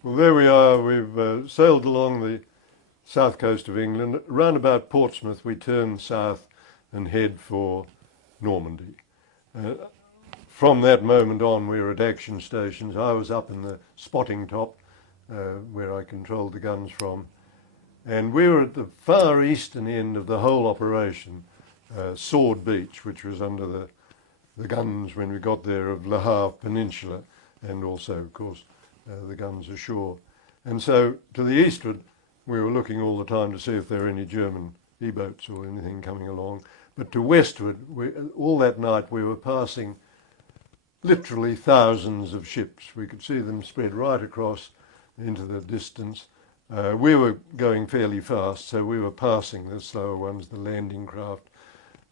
Well, there we are. We've sailed along the south coast of England. Round about Portsmouth, we turn south and head for Normandy. Uh, from that moment on, we were at action stations. I was up in the spotting top, where I controlled the guns from, and we were at the far eastern end of the whole operation, Sword Beach, which was under the guns when we got there of Le Havre Peninsula, and also, of course, the guns ashore. And so to the eastward, we were looking all the time to see if there were any German E-boats or anything coming along. But to westward, all that night we were passing literally thousands of ships. We could see them spread right across into the distance. We were going fairly fast, so we were passing the slower ones, the landing craft,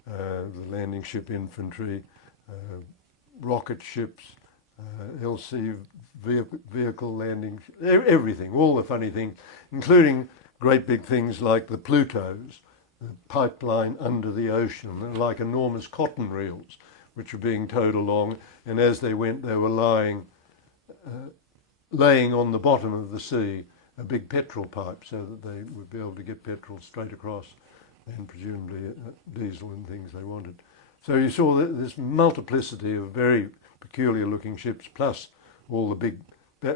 the landing ship infantry, rocket ships, LC vehicle landing, everything, all the funny things, including great big things like the Plutos, the pipeline under the ocean, like enormous cotton reels, which were being towed along, and as they went, they were laying on the bottom of the sea a big petrol pipe so that they would be able to get petrol straight across, and presumably diesel and things they wanted. So you saw this multiplicity of very peculiar looking ships, plus all the big,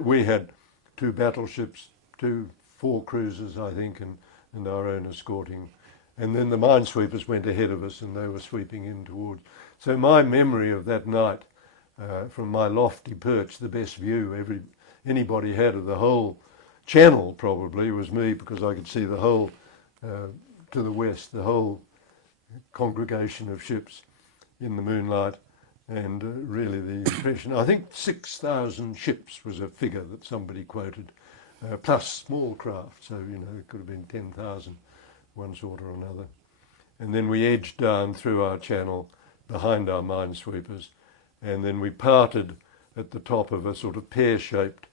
we had 2 battleships, 4 cruisers, I think, and our own escorting. And then the minesweepers went ahead of us and they were sweeping in towards. So my memory of that night, from my lofty perch, the best view anybody had of the whole channel probably was me, because I could see the whole, to the west, the whole congregation of ships in the moonlight. And really the impression, I think 6,000 ships was a figure that somebody quoted, plus small craft, so it could have been 10,000, one sort or another. And then we edged down through our channel behind our minesweepers, and then we parted at the top of a sort of pear-shaped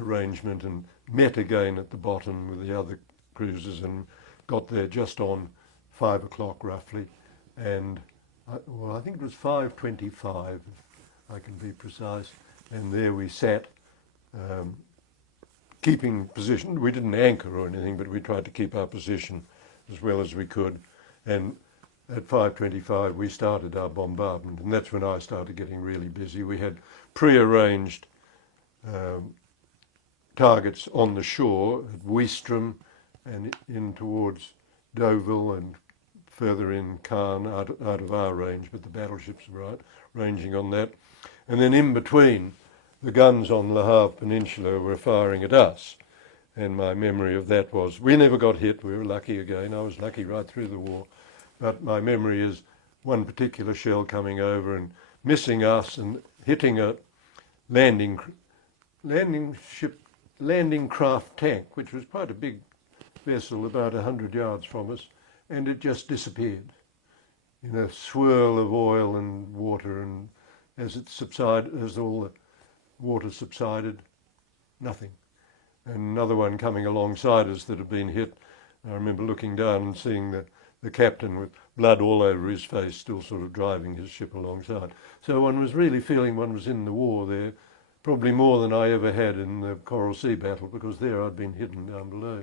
arrangement and met again at the bottom with the other cruisers and got there just on 5 o'clock roughly, and I think it was 5:25, if I can be precise, and there we sat, keeping position. We didn't anchor or anything, but we tried to keep our position as well as we could, and at 5:25 we started our bombardment, and that's when I started getting really busy. We had pre-arranged targets on the shore at Weestrom and in towards Deauville and further in Caen, out of our range, but the battleships were ranging on that. And then in between, the guns on Le Havre Peninsula were firing at us. And my memory of that was, we never got hit, we were lucky again, I was lucky right through the war. But my memory is one particular shell coming over and missing us and hitting a landing craft tank, which was quite a big vessel, about 100 yards from us, and it just disappeared in a swirl of oil and water, and as all the water subsided, nothing. And another one coming alongside us that had been hit, I remember looking down and seeing the captain with blood all over his face, still sort of driving his ship alongside. So one was really feeling one was in the war there, probably more than I ever had in the Coral Sea battle, because there I'd been hidden down below.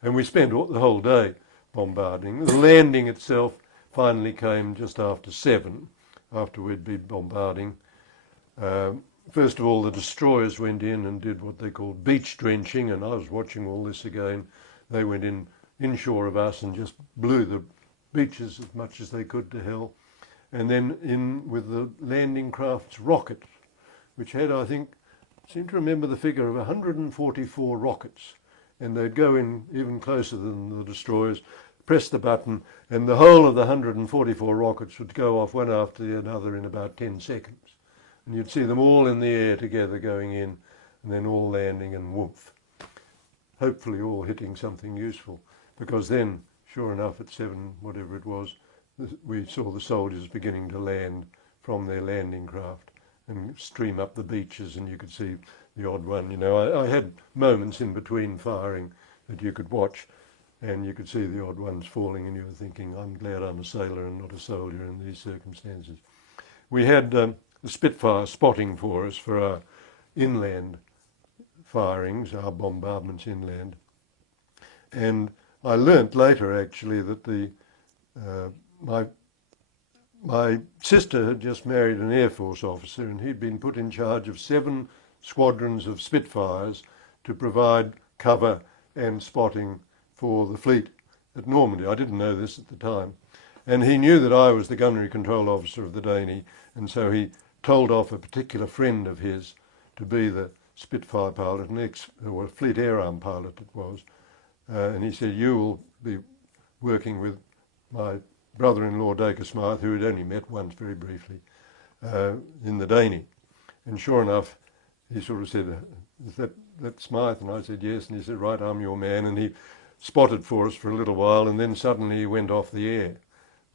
And we spent the whole day bombarding. The landing itself finally came just after 7, after we'd been bombarding. First of all, the destroyers went in and did what they called beach drenching, and I was watching all this again. They went inshore of us and just blew the beaches as much as they could to hell. And then in with the landing craft's rockets, which had, I seem to remember the figure of 144 rockets. And they'd go in even closer than the destroyers, press the button, and the whole of the 144 rockets would go off one after the other in about 10 seconds. And you'd see them all in the air together going in, and then all landing and woof. Hopefully all hitting something useful, because then, sure enough, at 7, whatever it was, we saw the soldiers beginning to land from their landing craft and stream up the beaches, and you could see the odd one. I had moments in between firing that you could watch, and you could see the odd ones falling, and you were thinking, I'm glad I'm a sailor and not a soldier in these circumstances. We had the Spitfire spotting for us for our inland firings, our bombardments inland. And I learnt later actually that my sister had just married an Air Force officer, and he'd been put in charge of 7 squadrons of Spitfires to provide cover and spotting for the fleet at Normandy. I didn't know this at the time. And he knew that I was the gunnery control officer of the Dacre, and so he told off a particular friend of his to be the Spitfire pilot, or Fleet Air Arm pilot it was. And he said, you will be working with my brother-in-law, Dacre Smyth, who had only met once very briefly, in the Dacre. And sure enough, he sort of said, is that Smyth? And I said, yes. And he said, right, I'm your man. And he spotted for us for a little while, and then suddenly he went off the air.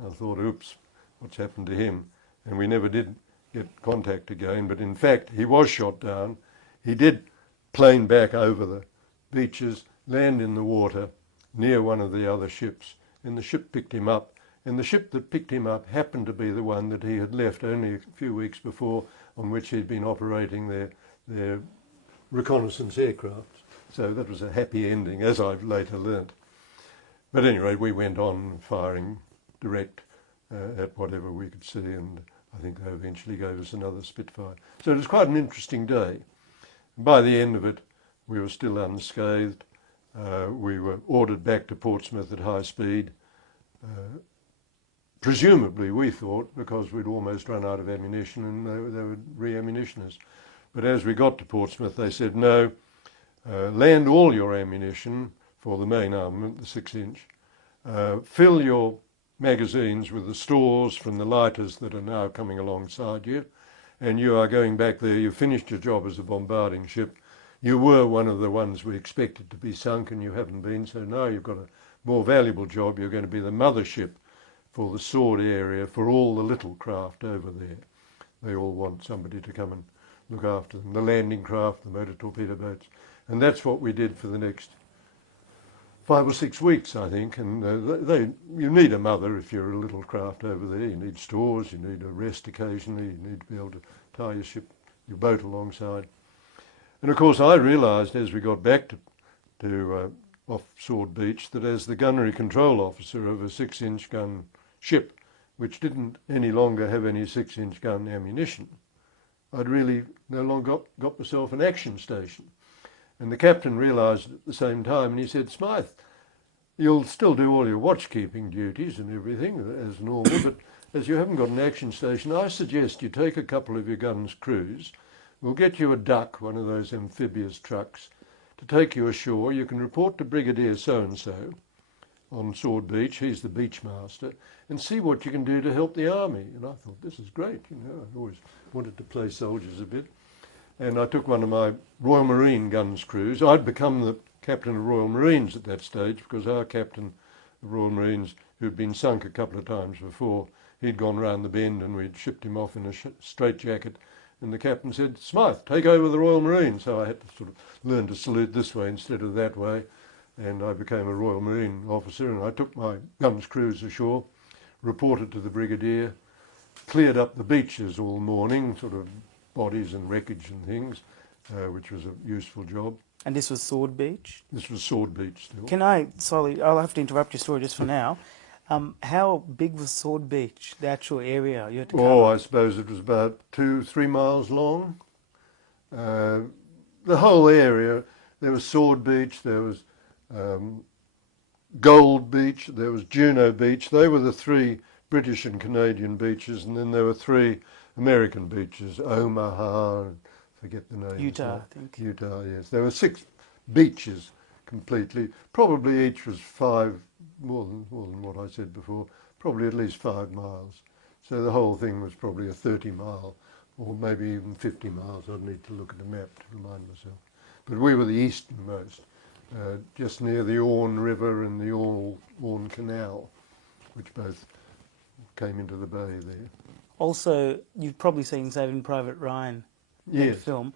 I thought, oops, what's happened to him? And we never did get contact again. But in fact, he was shot down. He did plane back over the beaches, land in the water near one of the other ships, and the ship picked him up. And the ship that picked him up happened to be the one that he had left only a few weeks before, on which he'd been operating their reconnaissance aircraft. So that was a happy ending, as I've later learnt. But anyway, we went on firing direct at whatever we could see, and I think they eventually gave us another Spitfire. So it was quite an interesting day. By the end of it, we were still unscathed. We were ordered back to Portsmouth at high speed. Presumably, we thought, because we'd almost run out of ammunition and they would re-ammunition us. But as we got to Portsmouth, they said, no, land all your ammunition for the main armament, the 6-inch. Fill your magazines with the stores from the lighters that are now coming alongside you, and you are going back there. You've finished your job as a bombarding ship. You were one of the ones we expected to be sunk, and you haven't been, so now you've got a more valuable job. You're going to be the mothership for the sword area for all the little craft over there. They all want somebody to come and look after them, the landing craft, the motor torpedo boats. And that's what we did for the next 5 or 6 weeks, I think. And you need a mother if you're a little craft over there. You need stores, you need a rest occasionally, you need to be able to tie your boat alongside. And of course I realised as we got back to off Sword Beach that as the gunnery control officer of a 6-inch gun ship, which didn't any longer have any 6-inch gun ammunition, I'd really no longer got myself an action station. And the captain realised it at the same time, and he said, Smyth, you'll still do all your watchkeeping duties and everything as normal, but as you haven't got an action station, I suggest you take a couple of your guns' crews. We'll get you a duck, one of those amphibious trucks, to take you ashore. You can report to Brigadier so-and-so on Sword Beach, he's the beach master, and see what you can do to help the army. And I thought, this is great, you know, I always wanted to play soldiers a bit. And I took one of my Royal Marine guns crews. I'd become the captain of Royal Marines at that stage, because our captain of Royal Marines, who'd been sunk a couple of times before, he'd gone round the bend and we'd shipped him off in a straitjacket. And the captain said, Smyth, take over the Royal Marines. So I had to sort of learn to salute this way instead of that way. And I became a Royal Marine officer, and I took my guns crews ashore, reported to the Brigadier, cleared up the beaches all morning, sort of bodies and wreckage and things, which was a useful job. And this was Sword Beach? This was Sword Beach still. I'll have to interrupt your story just for now. How big was Sword Beach, the actual area you had to cover? Oh, I suppose it was about 2-3 miles long. The whole area, there was Sword Beach, there was Gold Beach, there was Juno Beach. They were the 3 British and Canadian beaches, and then there were 3 American beaches, Omaha, and forget the name. Utah, I think. Utah, yes. There were 6 beaches completely. Probably each was 5, more than what I said before, probably at least 5 miles. So the whole thing was probably a 30-mile, or maybe even 50 miles. I'd need to look at the map to remind myself. But we were the easternmost, just near the Orne River and the Orne Canal, which both came into the bay there. Also, you've probably seen Saving Private Ryan, yes. that film.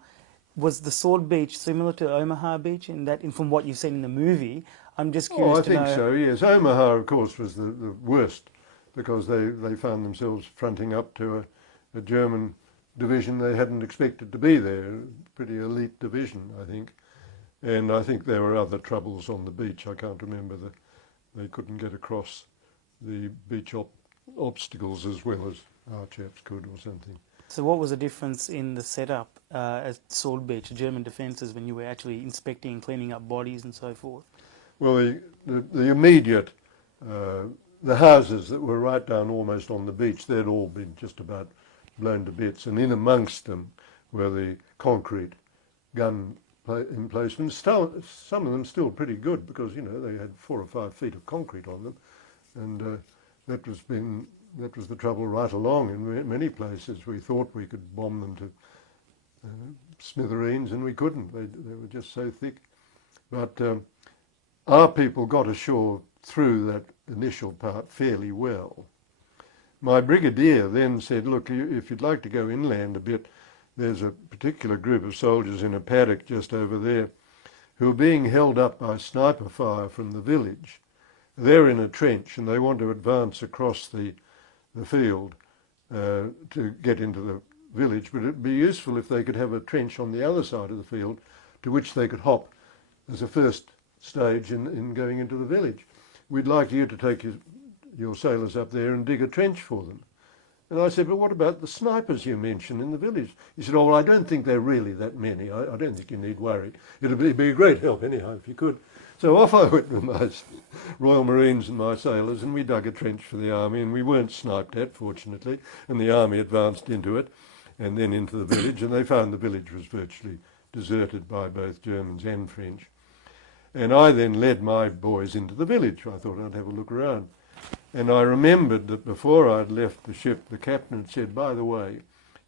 Was the Sword Beach similar to Omaha Beach from what you've seen in the movie? I'm just curious to know. I think so, yes. Omaha, of course, was the worst, because they found themselves fronting up to a German division they hadn't expected to be there. Pretty elite division, I think. And I think there were other troubles on the beach. I can't remember. They couldn't get across the beach obstacles as well as our chaps could or something. So what was the difference in the setup at Sword Beach, German defences, when you were actually inspecting and cleaning up bodies and so forth? Well, the immediate, the houses that were right down almost on the beach, they'd all been just about blown to bits, and in amongst them were the concrete gun emplacements. Some of them still pretty good because, you know, they had 4 or 5 feet of concrete on them, and that was the trouble right along. In many places we thought we could bomb them to smithereens, and we couldn't. They were just so thick. But our people got ashore through that initial part fairly well. My brigadier then said, look, if you'd like to go inland a bit, there's a particular group of soldiers in a paddock just over there who are being held up by sniper fire from the village. They're in a trench and they want to advance across the field to get into the village, but it'd be useful if they could have a trench on the other side of the field to which they could hop as a first stage in going into the village. We'd like you to take your sailors up there and dig a trench for them. And I said, but what about the snipers you mentioned in the village? He said, oh, well, I don't think there are really that many. I don't think you need worry. It'd be a great help anyhow if you could. So off I went with my Royal Marines and my sailors, and we dug a trench for the army, and we weren't sniped at, fortunately, and the army advanced into it and then into the village, and they found the village was virtually deserted by both Germans and French. And I then led my boys into the village. I thought I'd have a look around. And I remembered that before I'd left the ship, the captain had said, by the way,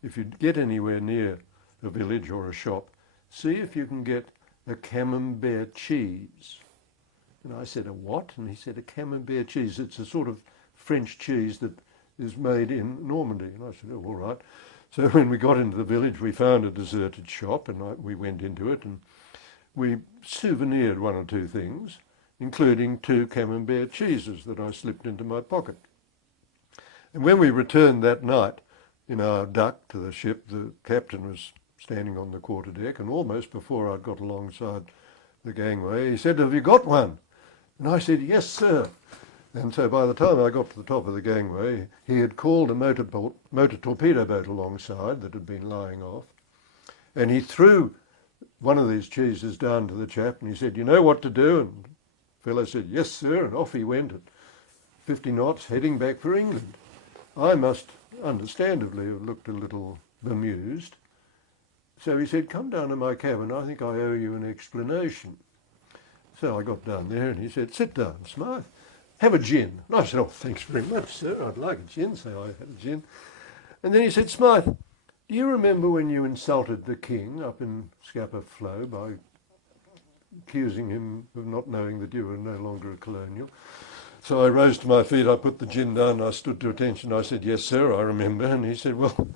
if you get anywhere near a village or a shop, see if you can get a camembert cheese. And I said, a what? And he said, a camembert cheese. It's a sort of French cheese that is made in Normandy. And I said, oh, all right. So when we got into the village, we found a deserted shop, and we went into it, and we souvenired 1 or 2 things, including 2 camembert cheeses that I slipped into my pocket. And when we returned that night in our duck to the ship, the captain was standing on the quarterdeck, and almost before I'd got alongside the gangway, he said, have you got one? And I said, yes, sir. And so by the time I got to the top of the gangway, he had called a motor torpedo boat alongside that had been lying off, and he threw one of these cheeses down to the chap, and he said, you know what to do? And the fellow said, yes, sir, and off he went at 50 knots, heading back for England. I must understandably have looked a little bemused. So he said, come down to my cabin, I think I owe you an explanation. So I got down there and he said, sit down, Smyth, have a gin. And I said, oh, thanks very much, sir, I'd like a gin. So I had a gin. And then he said, Smyth, do you remember when you insulted the king up in Scapa Flow by accusing him of not knowing that you were no longer a colonial? So I rose to my feet, I put the gin down, I stood to attention, I said, yes, sir, I remember. And he said, well,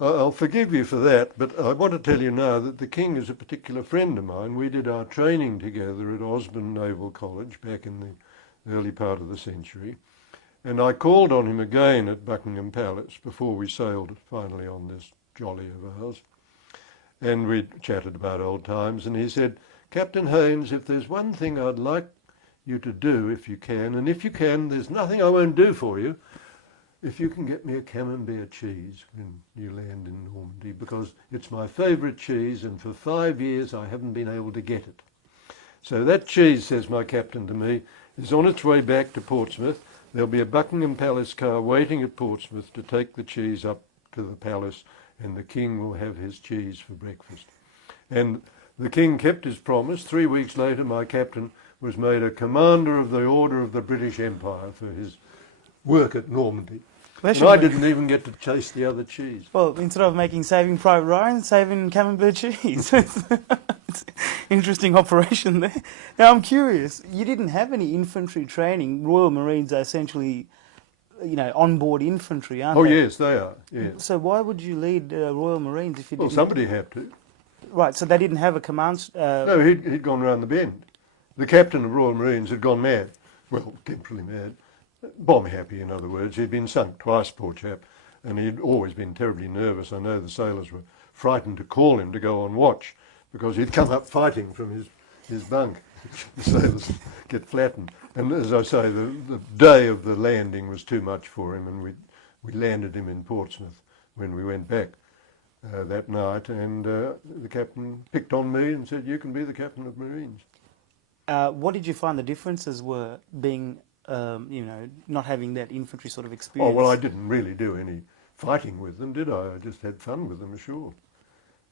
I'll forgive you for that, but I want to tell you now that the king is a particular friend of mine. We did our training together at Osborne Naval College back in the early part of the century. And I called on him again at Buckingham Palace before we sailed finally on this jolly of ours. And we chatted about old times, and he said, Captain Haynes, if there's one thing I'd like you to do, if you can, and if you can, there's nothing I won't do for you, if you can get me a camembert cheese when you land in Normandy, because it's my favourite cheese, and for 5 years I haven't been able to get it. So that cheese, says my captain to me, is on its way back to Portsmouth. There'll be a Buckingham Palace car waiting at Portsmouth to take the cheese up to the palace, and the king will have his cheese for breakfast. And the king kept his promise. 3 weeks later, my captain was made a commander of the Order of the British Empire for his work at Normandy. And I didn't even get to taste the other cheese. Well, instead of making Saving Private Ryan, saving camembert cheese. It's interesting operation there. Now, I'm curious, you didn't have any infantry training. Royal Marines are essentially, onboard infantry, aren't they? Oh, yes, they are, yes. So why would you lead Royal Marines if you didn't? Well, somebody had to. Right, so they didn't have a command... No, he'd gone round the bend. The captain of Royal Marines had gone mad. Well, temporarily mad. Bomb happy, in other words. He'd been sunk twice, poor chap. and he'd always been terribly nervous. I know the sailors were frightened to call him to go on watch because he'd come up fighting from his bunk. The sailors get flattened. And as I say, the day of the landing was too much for him, and we landed him in Portsmouth when we went back that night, and the captain picked on me and said, "You can be the captain of Marines." What did you find the differences were being, not having that infantry sort of Oh, experience? well, I didn't really do any fighting with them, did I? I just had fun with them, sure.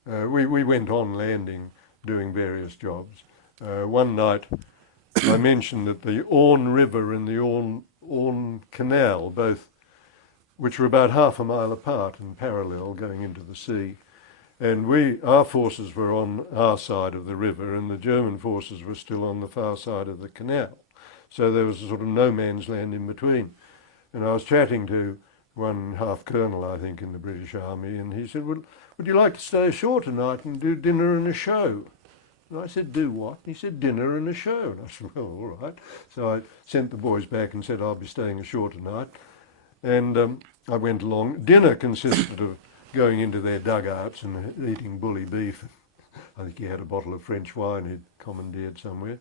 We went on landing, doing various jobs. One night, I mentioned that the Orne River and the Orne Canal, both which were about half a mile apart and parallel going into the sea, and our forces were on our side of the river and the German forces were still on the far side of the canal. So there was a sort of no man's land in between. And I was chatting to one half-colonel, I think, in the British Army, and he said, "Well, would you like to stay ashore tonight and do dinner and a show?" And I said, "Do what?" He said, "Dinner and a show." And I said, "Well, all right." So I sent the boys back and said, "I'll be staying ashore tonight." And I went along. Dinner consisted of going into their dugouts and eating bully beef. I think he had a bottle of French wine he'd commandeered somewhere.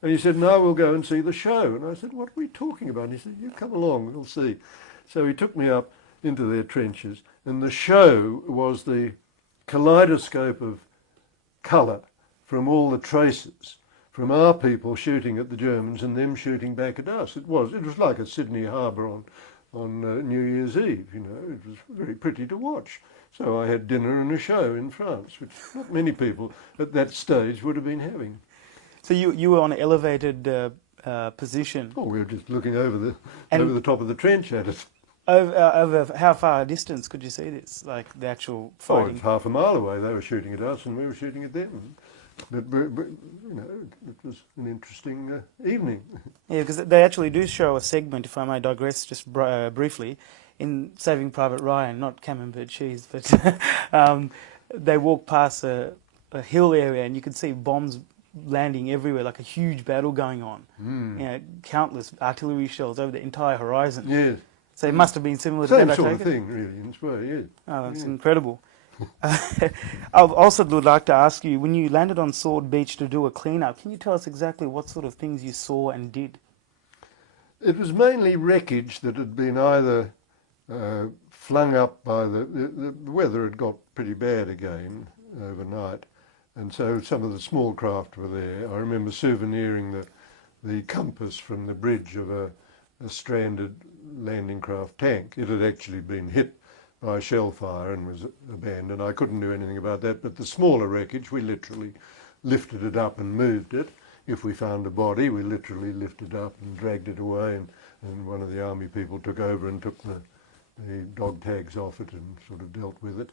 And he said, "No, we'll go and see the show." And I said, "What are we talking about?" And he said, "You come along, we'll see." So he took me up into their trenches, and the show was the kaleidoscope of colour from all the traces, from our people shooting at the Germans and them shooting back at us. It was like a Sydney harbour on New Year's Eve, you know. It was very pretty to watch. So I had dinner and a show in France, which not many people at that stage would have been having. So you were on an elevated position. Oh, we were just looking over the top of the trench at it. Over how far a distance could you see this, like the actual Oh, fighting? it's half a mile away. They were shooting at us and we were shooting at them. But you know, it was an interesting evening. Yeah, because they actually do show a segment, if I may digress just briefly, in Saving Private Ryan, not Camembert cheese, but they walk past a hill area and you can see bombs landing everywhere, like a huge battle going on. Mm. You know, countless artillery shells over the entire horizon. Yes. So it must have been similar to Same that, sort I of take it? thing, really, in Spur, yes. Oh, that's Yeah. incredible. I also would like to ask you, when you landed on Sword Beach to do a clean-up, can you tell us exactly what sort of things you saw and did? It was mainly wreckage that had been either flung up by the weather had got pretty bad again overnight, and so some of the small craft were there. I remember souveniring the compass from the bridge of a stranded landing craft tank. It had actually been hit by shell fire and was abandoned. I couldn't do anything about that, but the smaller wreckage, we literally lifted it up and moved it. If we found a body, we literally lifted it up and dragged it away, and one of the army people took over and took the dog tags off it and sort of dealt with it.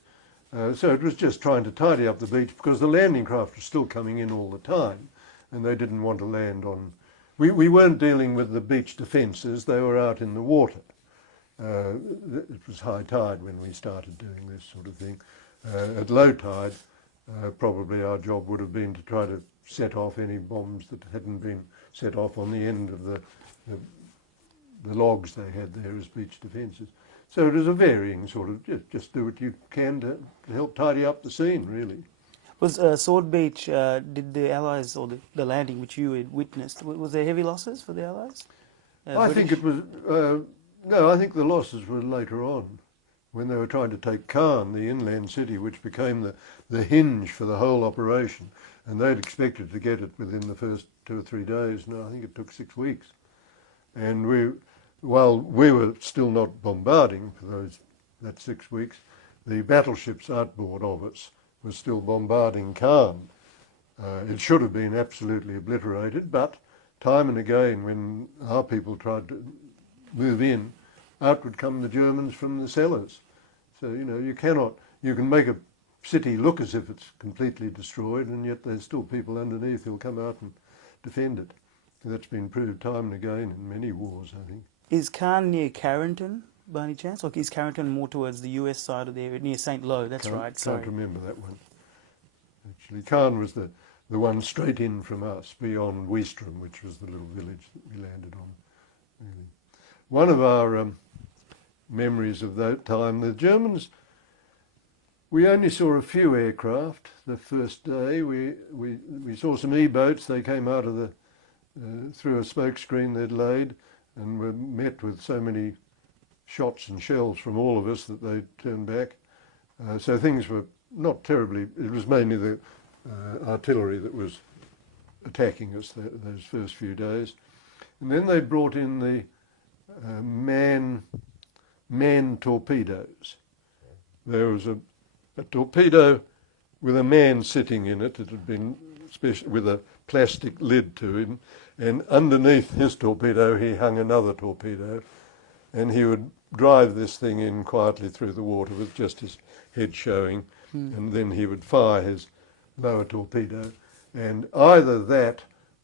So it was just trying to tidy up the beach because the landing craft was still coming in all the time and they didn't want to land on... We weren't dealing with the beach defences, they were out in the water. It was high tide when we started doing this sort of thing. At low tide, probably our job would have been to try to set off any bombs that hadn't been set off on the end of the logs they had there as beach defences. So it was a varying sort of, just do what you can to help tidy up the scene, really. Was Sword Beach, did the Allies, or the landing which you had witnessed, was there heavy losses for the Allies? I think it was, no, I think the losses were later on, when they were trying to take Caen, the inland city, which became the hinge for the whole operation. And they'd expected to get it within the first 2 or 3 days. No, I think it took 6 weeks. And while we were still not bombarding for that 6 weeks, the battleships outboard of us were still bombarding Caen. It should have been absolutely obliterated, but time and again when our people tried to move in, out would come the Germans from the cellars. So, you know, you can make a city look as if it's completely destroyed, and yet there's still people underneath who'll come out and defend it. And that's been proved time and again in many wars, I think. Is Caen near Carrington, by any chance? Or is Carrington more towards the US side of the area, near St. Lo? That's right, sorry. Can't remember that one. Actually, Caen was the one straight in from us, beyond Weestrom, which was the little village that we landed on. Really. One of our memories of that time. The Germans, we only saw a few aircraft the first day. We saw some E-boats. They came out of the through a smoke screen they'd laid, and were met with so many shots and shells from all of us that they turned back. So things were not terribly. It was mainly the artillery that was attacking us those first few days, and then they brought in the man torpedoes. There was a torpedo with a man sitting in it. It had been with a plastic lid to him, and underneath his torpedo he hung another torpedo, and he would drive this thing in quietly through the water with just his head showing, and then he would fire his lower torpedo, and either that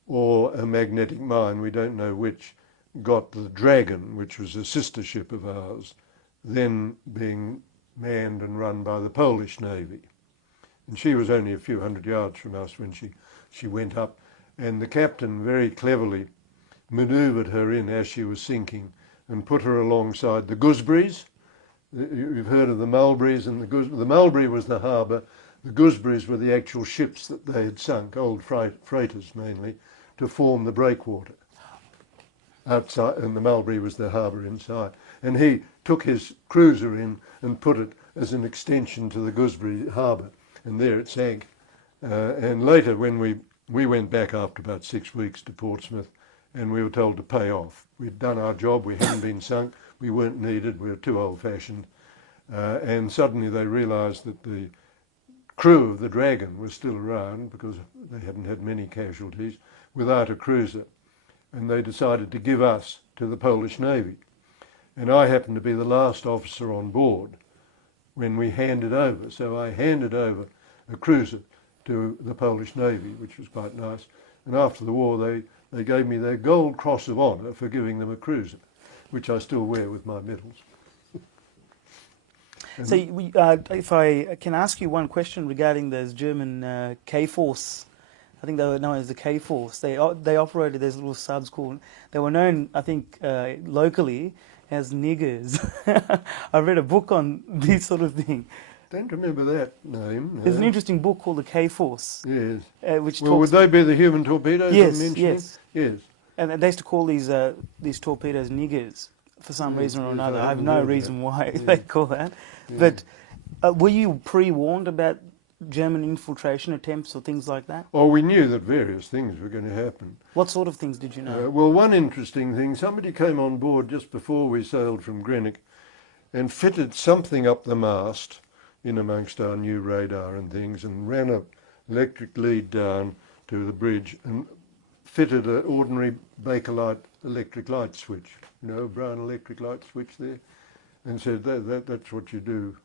or a magnetic mine, we don't know which, got the Dragon, which was a sister ship of ours, then being manned and run by the Polish Navy. And she was only a few hundred yards from us when she went up, and the captain very cleverly manoeuvred her in as she was sinking and put her alongside the gooseberries. You've heard of the mulberries, and the mulberry was the harbour. The gooseberries were the actual ships that they had sunk, old freighters mainly, to form the breakwater outside, and the mulberry was the harbour inside. And he took his cruiser in and put it as an extension to the gooseberry harbour, and there it sank. And later, when we went back after about 6 weeks to Portsmouth, and we were told to pay off. We'd done our job, we hadn't been sunk, we weren't needed, we were too old-fashioned. And suddenly they realised that the crew of the Dragon was still around, because they hadn't had many casualties, without a cruiser. And they decided to give us to the Polish Navy. And I happened to be the last officer on board when we handed over. So I handed over a cruiser to the Polish Navy, which was quite nice. And after the war, they gave me their Gold Cross of Honour for giving them a cruiser, which I still wear with my medals. So, if I can ask you one question regarding those German K-Force, I think they were known as the K-Force. They operated those little subs called. They were known, I think, locally as niggers. I read a book on this sort of thing. Don't remember that name. No. There's an interesting book called the K-Force. Yes. Which well, would they be the human torpedoes? Yes, I'm mentioning? yes. Yes. And they used to call these torpedoes niggers for some reason or another. I have no reason why they call that. Yeah. But were you pre-warned about German infiltration attempts or things like that? Oh, we knew that various things were going to happen. What sort of things did you know? Well, one interesting thing, somebody came on board just before we sailed from Greenock and fitted something up the mast in amongst our new radar and things, and ran an electric lead down to the bridge and fitted an ordinary Bakelite electric light switch, a brown electric light switch there, and said, that's what you do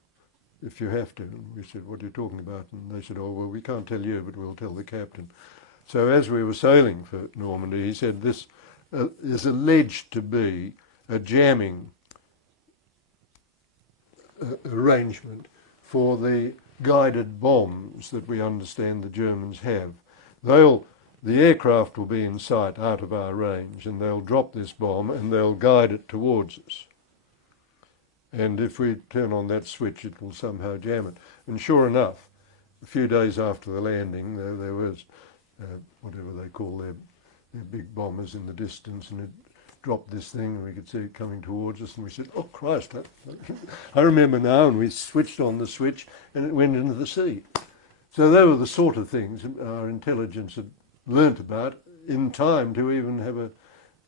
if you have to. And we said, what are you talking about? And they said, oh, well, we can't tell you, but we'll tell the captain. So as we were sailing for Normandy, he said, this is alleged to be a jamming arrangement for the guided bombs that we understand the Germans have. The aircraft will be in sight out of our range, and they'll drop this bomb and they'll guide it towards us. And if we turn on that switch, it will somehow jam it. And sure enough, a few days after the landing, there was whatever they call their big bombers in the distance, and it dropped this thing, and we could see it coming towards us, and we said, oh Christ, I remember now, and we switched on the switch, and it went into the sea. So they were the sort of things our intelligence had learnt about in time to even have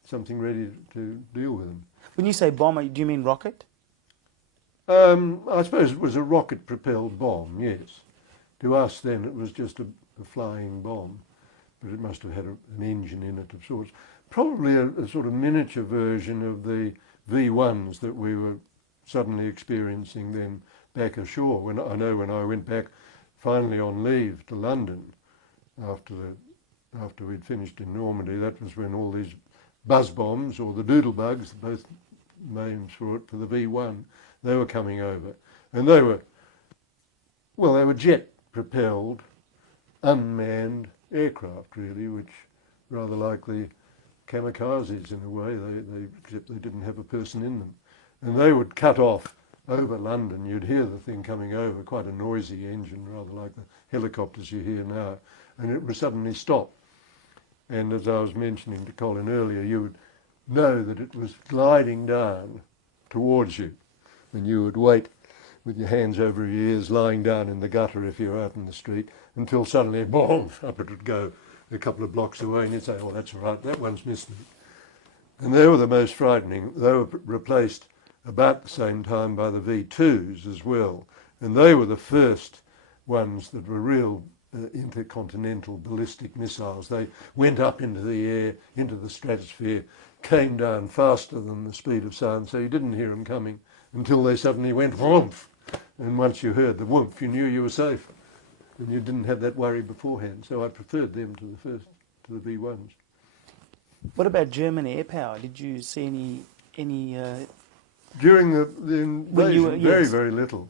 something ready to deal with them. When you say bomber, do you mean rocket? I suppose it was a rocket-propelled bomb, yes. To us then it was just a flying bomb, but it must have had an engine in it of sorts. Probably a sort of miniature version of the V1s that we were suddenly experiencing then back ashore. When I went back finally on leave to London after we'd finished in Normandy, that was when all these buzz bombs, or the doodle bugs, both names for it, for the V1, they were coming over. And they were jet-propelled, unmanned aircraft, really, which rather like the kamikazes in a way, except they didn't have a person in them. and they would cut off over London. You'd hear the thing coming over, quite a noisy engine, rather like the helicopters you hear now, and it would suddenly stop. And as I was mentioning to Colin earlier, you would know that it was gliding down towards you, and you would wait with your hands over your ears, lying down in the gutter if you were out in the street, until suddenly, boom, up it would go a couple of blocks away, and you'd say, oh, that's all right, that one's missed me. And they were the most frightening. They were replaced about the same time by the V2s as well, and they were the first ones that were real intercontinental ballistic missiles. They went up into the air, into the stratosphere, came down faster than the speed of sound, so you didn't hear them coming until they suddenly went whoomph. And once you heard the whoomph, you knew you were safe, and you didn't have that worry beforehand. So I preferred them to the V1s. What about German air power? Did you see any? During the invasion, very, yes. very little.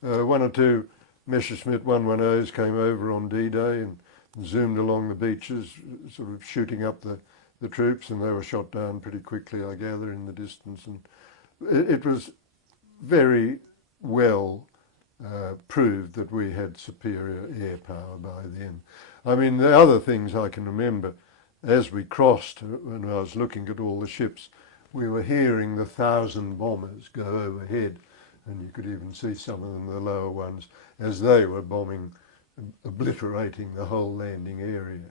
One or two Messerschmitt 110s came over on D-Day and zoomed along the beaches, sort of shooting up the troops, and they were shot down pretty quickly, I gather, in the distance. And it was very well proved that we had superior air power by then. I mean, the other things I can remember, as we crossed, when I was looking at all the ships, we were hearing the 1,000 bombers go overhead, and you could even see some of them, the lower ones, as they were bombing, obliterating the whole landing area.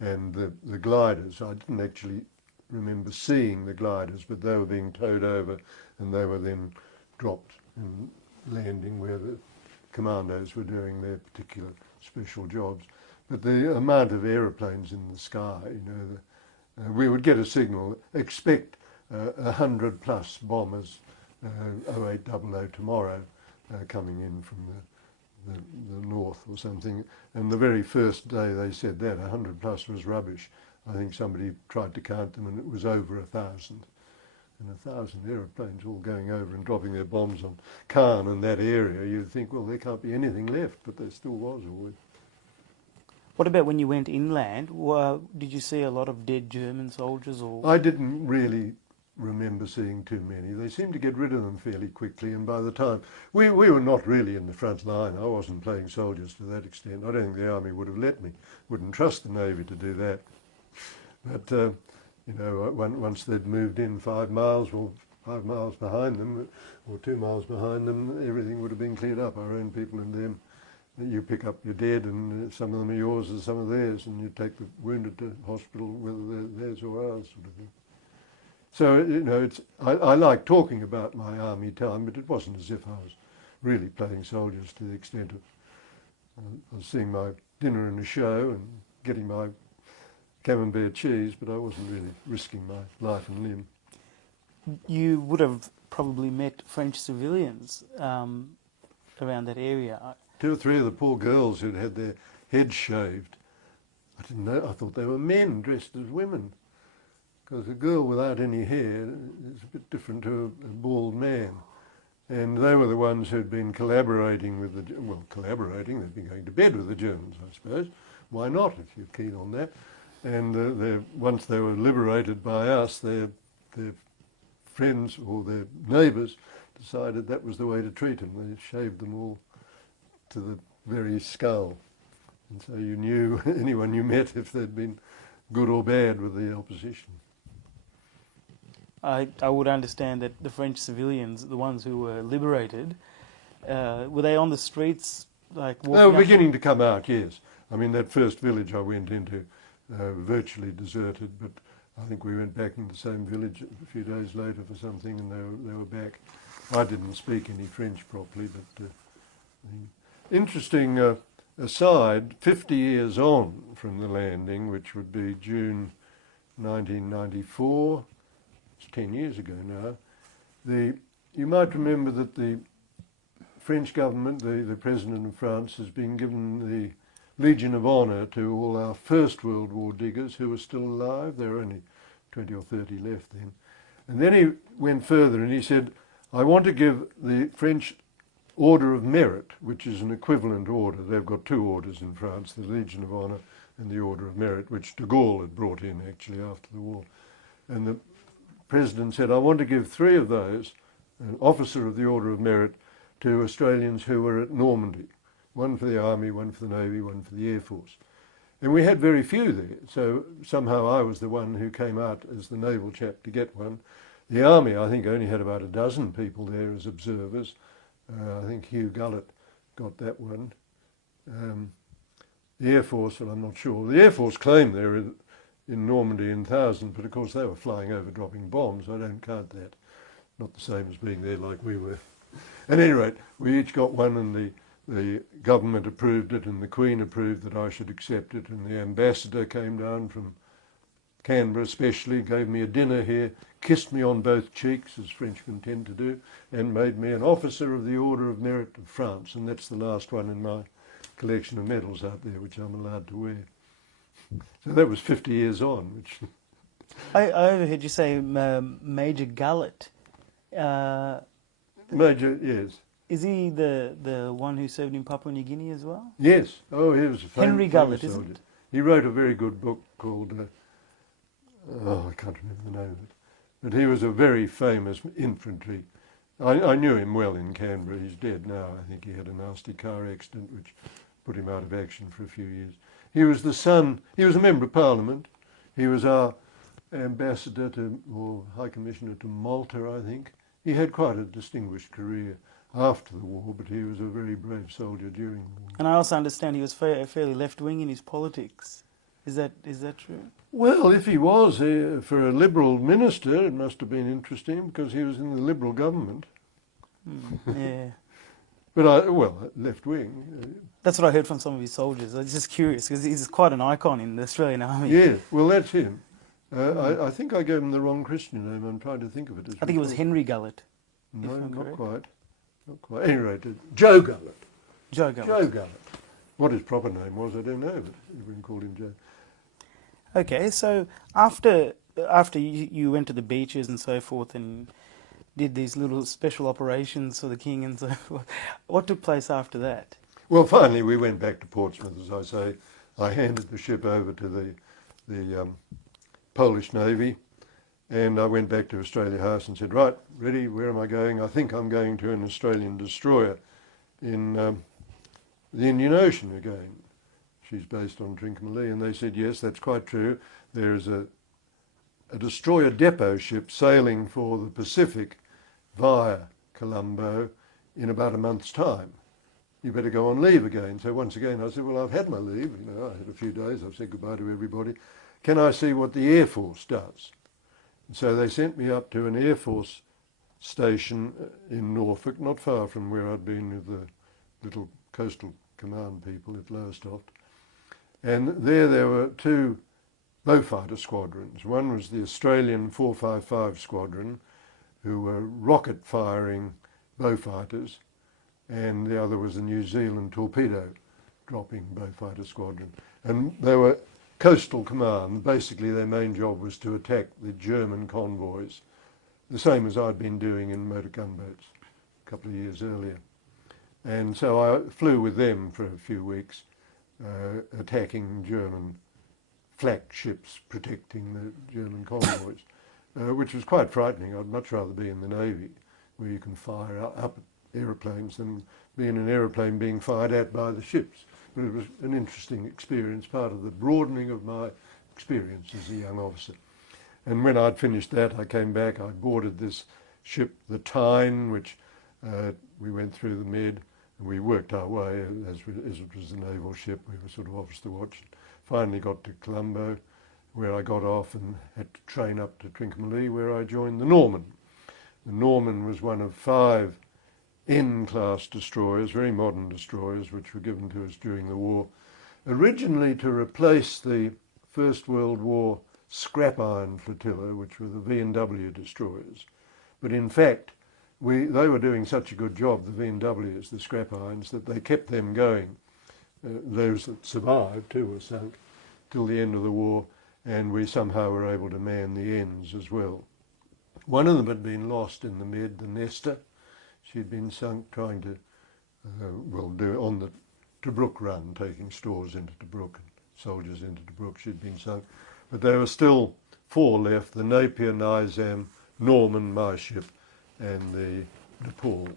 And the gliders, I didn't actually remember seeing the gliders, but they were being towed over, and they were then dropped and landing where the commandos were doing their particular special jobs. But the amount of aeroplanes in the sky, we would get a signal, expect 100 plus bombers, 0800 tomorrow, coming in from the north or something. And the very first day they said that, 100 plus was rubbish. I think somebody tried to count them and it was over 1,000. And 1,000 aeroplanes all going over and dropping their bombs on Caen and that area, you'd think, well, there can't be anything left, but there still was always. What about when you went inland? Did you see a lot of dead German soldiers? Or I didn't really remember seeing too many. They seemed to get rid of them fairly quickly, and by the time we were not really in the front line. I wasn't playing soldiers to that extent. I don't think the army would have let me, wouldn't trust the Navy to do that. But once they'd moved in 5 miles or 5 miles behind them, or 2 miles behind them, everything would have been cleared up, our own people and them. You pick up your dead, and some of them are yours and some are theirs, and you take the wounded to hospital, whether they're theirs or ours, sort of thing. So, I like talking about my army time, but it wasn't as if I was really playing soldiers to the extent of I was seeing my dinner in a show and getting my camembert cheese, but I wasn't really risking my life and limb. you would have probably met French civilians around that area. 2 or 3 of the poor girls who'd had their heads shaved, I didn't know, I thought they were men dressed as women. Because a girl without any hair is a bit different to a bald man. And they were the ones who'd been collaborating with they'd been going to bed with the Germans, I suppose. Why not, if you're keen on that? And once they were liberated by us, their friends or their neighbours decided that was the way to treat them. They shaved them all to the very skull. And so you knew anyone you met if they'd been good or bad with the opposition. I would understand that the French civilians, the ones who were liberated, were they on the streets like walking? They were beginning to come out, yes. I mean, that first village I went into, virtually deserted, but I think we went back into the same village a few days later for something, and they were back. I didn't speak any French properly, but interesting aside, 50 years on from the landing, which would be June 1994, it's 10 years ago now, you might remember that the French government, the President of France, has been given the Legion of Honour to all our First World War diggers who are still alive. There are only 20 or 30 left then. And then he went further and he said, I want to give the French Order of Merit, which is an equivalent order. They've got 2 orders in France, the Legion of Honour and the Order of Merit, which de Gaulle had brought in actually after the war. And the President said, I want to give 3 of those an Officer of the Order of Merit to Australians who were at Normandy. One for the Army, one for the Navy, one for the Air Force. And we had very few there, so somehow I was the one who came out as the naval chap to get one. The Army, I think, only had about a dozen people there as observers. I think Hugh Gullett got that one. The Air Force, well, I'm not sure. The Air Force claimed they were in Normandy in thousands, but of course they were flying over dropping bombs. I don't count that. Not the same as being there like we were. At any rate, we each got one, and the government approved it, and the Queen approved that I should accept it, and the ambassador came down from Canberra especially, gave me a dinner here, kissed me on both cheeks, as Frenchmen tend to do, and made me an Officer of the Order of Merit of France, and that's the last one in my collection of medals out there, which I'm allowed to wear. So that was 50 years on. Which I overheard you say Major Gullett. Major, yes. Is he the one who served in Papua New Guinea as well? Yes. Oh, he was a Henry famous Gullett, soldier. isn't it? He wrote a very good book called, I can't remember the name of it, but he was a very famous infantry. I knew him well in Canberra. He's dead now. I think he had a nasty car accident which put him out of action for a few years. He was the son, he was a Member of Parliament. He was our ambassador to, or High Commissioner to Malta, I think. He had quite a distinguished career after the war, but he was a very brave soldier during the war. And I also understand he was fairly left-wing in his politics. Is that true? Well, if he was, for a Liberal minister, it must have been interesting because he was in the Liberal government. Yeah. But left wing. That's what I heard from some of his soldiers. I was just curious because he's quite an icon in the Australian Army. Yeah, well, that's him. I think I gave him the wrong Christian name. I'm trying to think of it. I think it was Henry Gullett. No, not correct. quite. Not quite. Anyway, Joe Gullett. Joe Gullett. Joe Gullett. What his proper name was, I don't know, but everyone called him Joe. Okay, so after you went to the beaches and so forth and did these little special operations for the king and so forth, what took place after that? Well, finally we went back to Portsmouth, as I say. I handed the ship over to the Polish Navy, and I went back to Australia House and said, right, ready, where am I going? I think I'm going to an Australian destroyer in the Indian Ocean again. She's based on Trincomalee, and they said, yes, that's quite true. There is a destroyer depot ship sailing for the Pacific via Colombo in about a month's time. You better go on leave again. So once again I said, well, I've had my leave. You know, I had a few days. I've said goodbye to everybody. Can I see what the Air Force does? And so they sent me up to an Air Force station in Norfolk, not far from where I'd been with the little coastal command people at Lowestoft. And there were two Beaufighter squadrons. One was the Australian 455 squadron, who were rocket-firing Beaufighters, and the other was the New Zealand torpedo-dropping Beaufighter squadron. And they were coastal command. Basically, their main job was to attack the German convoys, the same as I'd been doing in motor gunboats a couple of years earlier. And so I flew with them for a few weeks, attacking German flak ships, protecting the German convoys, which was quite frightening. I'd much rather be in the Navy, where you can fire up at aeroplanes than be in an aeroplane being fired at by the ships. But it was an interesting experience, part of the broadening of my experience as a young officer. And when I'd finished that, I came back, I boarded this ship, the Tyne, which we went through the Med, and we worked our way, as it was a naval ship, we were sort of officer watch. Finally got to Colombo, where I got off and had to train up to Trincomalee, where I joined the Norman. The Norman was one of 5 N-class destroyers, very modern destroyers, which were given to us during the war, originally to replace the First World War scrap iron flotilla, which were the V&W destroyers. But in fact, they were doing such a good job, the V&Ws, the scrap irons, that they kept them going. Those that survived, too, were sunk till the end of the war, and we somehow were able to man the ends as well. One of them had been lost in the Med, the Nestor. She'd been sunk trying to, do on the Tobruk run, taking stores into Tobruk and soldiers into Tobruk. She'd been sunk. But there were still 4 left, the Napier, Nizam, Norman, my ship, and the Nepal.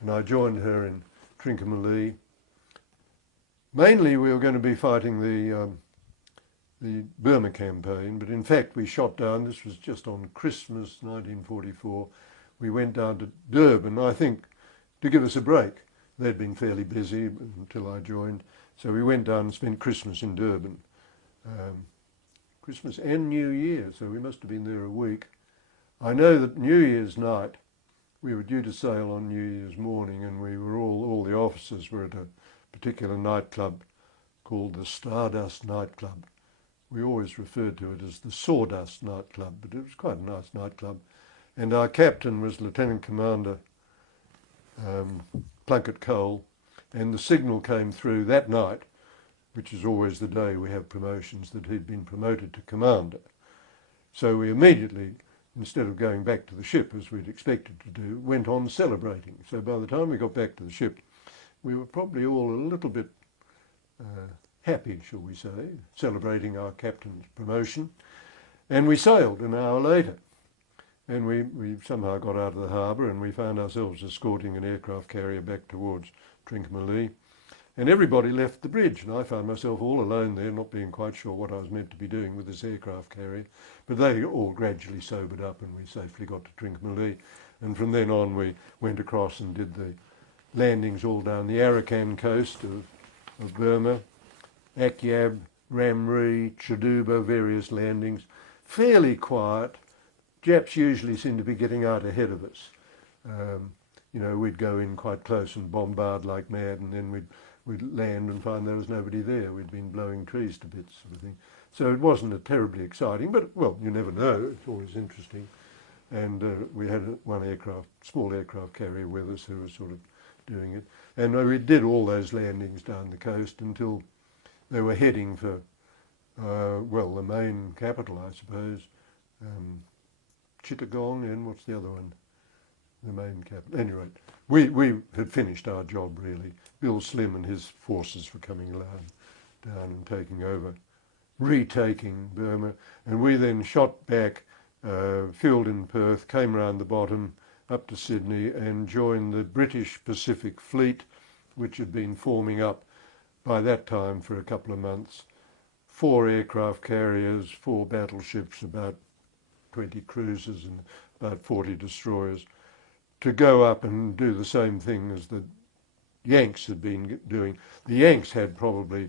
And I joined her in Trincomalee. Mainly we were going to be fighting the Burma campaign, but in fact we shot down, this was just on Christmas 1944, we went down to Durban, I think, to give us a break. They'd been fairly busy until I joined, so we went down and spent Christmas in Durban. Christmas and New Year, so we must have been there a week. I know that New Year's night, we were due to sail on New Year's morning, and we were all the officers were at a particular nightclub called the Stardust nightclub. We always referred to it as the Sawdust nightclub, but it was quite a nice nightclub. And our captain was Lieutenant Commander Plunkett Cole, and the signal came through that night, which is always the day we have promotions, that he'd been promoted to commander. So we immediately, instead of going back to the ship as we'd expected to do, went on celebrating. So by the time we got back to the ship, we were probably all a little bit happy, shall we say, celebrating our captain's promotion. And we sailed an hour later. And we somehow got out of the harbour, and we found ourselves escorting an aircraft carrier back towards Trincomalee. And everybody left the bridge, and I found myself all alone there, not being quite sure what I was meant to be doing with this aircraft carrier. But they all gradually sobered up, and we safely got to Trincomalee. And from then on, we went across and did the landings all down the Arakan coast of Burma, Akyab, Ramree, Chaduba, various landings. Fairly quiet. Japs usually seem to be getting out ahead of us. You know, we'd go in quite close and bombard like mad, and then we'd land and find there was nobody there. We'd been blowing trees to bits, sort of thing. So it wasn't a terribly exciting, but, well, you never know. It's always interesting. And we had one aircraft, small aircraft carrier with us who was sort of doing it. And we did all those landings down the coast until they were heading for, well, the main capital, I suppose, Chittagong, and what's the other one? The main capital. Anyway, we had finished our job, really. Bill Slim and his forces were coming down and taking over, retaking Burma. And we then shot back, fueled in Perth, came round the bottom, up to Sydney, and joined the British Pacific Fleet, which had been forming up by that time for a couple of months. 4 aircraft carriers, 4 battleships, about 20 cruisers and about 40 destroyers, to go up and do the same thing as the Yanks had been doing. The Yanks had probably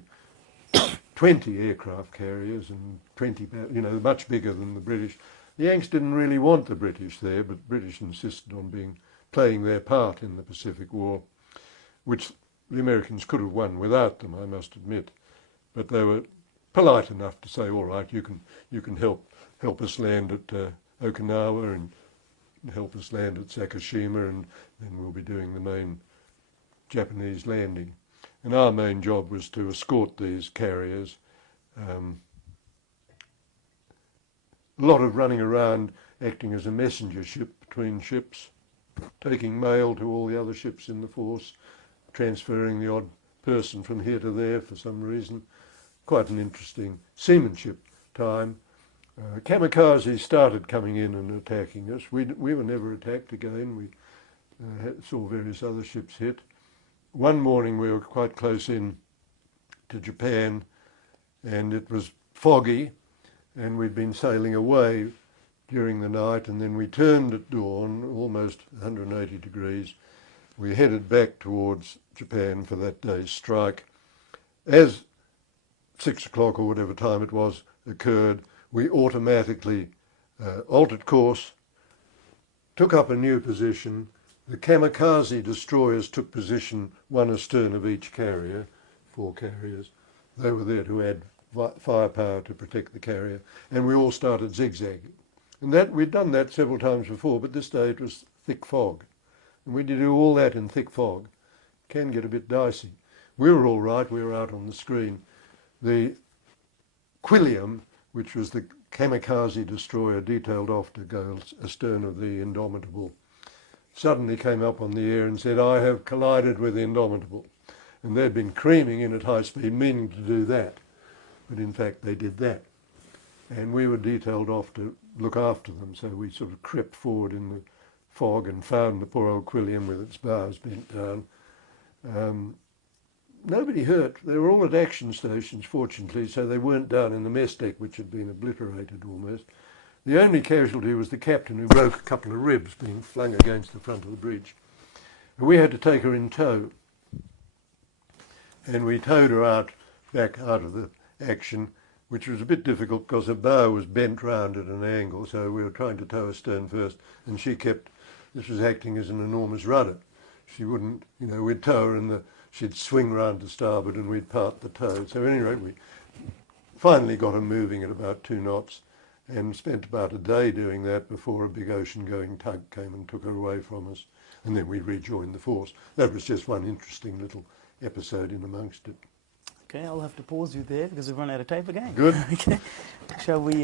20 aircraft carriers and 20, you know, much bigger than the British. The Yanks didn't really want the British there, but the British insisted on playing their part in the Pacific War, which the Americans could have won without them, I must admit. But they were polite enough to say, all right, you can help us land at Okinawa and help us land at Sakashima, and then we'll be doing the main Japanese landing. And our main job was to escort these carriers. A lot of running around, acting as a messenger ship between ships, taking mail to all the other ships in the force, transferring the odd person from here to there for some reason. Quite an interesting seamanship time. Kamikazes started coming in and attacking us. We were never attacked again. We saw various other ships hit. One morning we were quite close in to Japan, and it was foggy, and we'd been sailing away during the night, and then we turned at dawn, almost 180 degrees. We headed back towards Japan for that day's strike. As 6 o'clock or whatever time it was occurred, we automatically altered course, took up a new position. The kamikaze destroyers took position one astern of each carrier, 4 carriers. They were there to add firepower to protect the carrier, and we all started zigzagging. And we'd done that several times before, but this day it was thick fog. And we did do all that in thick fog. It can get a bit dicey. We were all right, we were out on the screen. The Quilliam, which was the kamikaze destroyer detailed off to go astern of the Indomitable, suddenly came up on the air and said, "I have collided with the Indomitable." And they'd been creaming in at high speed, meaning to do that. But in fact, they did that. And we were detailed off to look after them, so we sort of crept forward in the fog and found the poor old Quilliam with its bows bent down. Nobody hurt. They were all at action stations, fortunately, so they weren't down in the mess deck, which had been obliterated almost. The only casualty was the captain, who broke a couple of ribs being flung against the front of the bridge. We had to take her in tow, and we towed her back out of the action, which was a bit difficult because her bow was bent round at an angle, so we were trying to tow her stern first, and this was acting as an enormous rudder. She wouldn't, we'd tow her and she'd swing round to starboard and we'd part the tow. So at any rate, we finally got her moving at about 2 knots and spent about a day doing that before a big ocean-going tug came and took her away from us. And then we rejoined the force. That was just one interesting little episode in amongst it. Okay, I'll have to pause you there because we've run out of tape again. Good. Okay. Shall we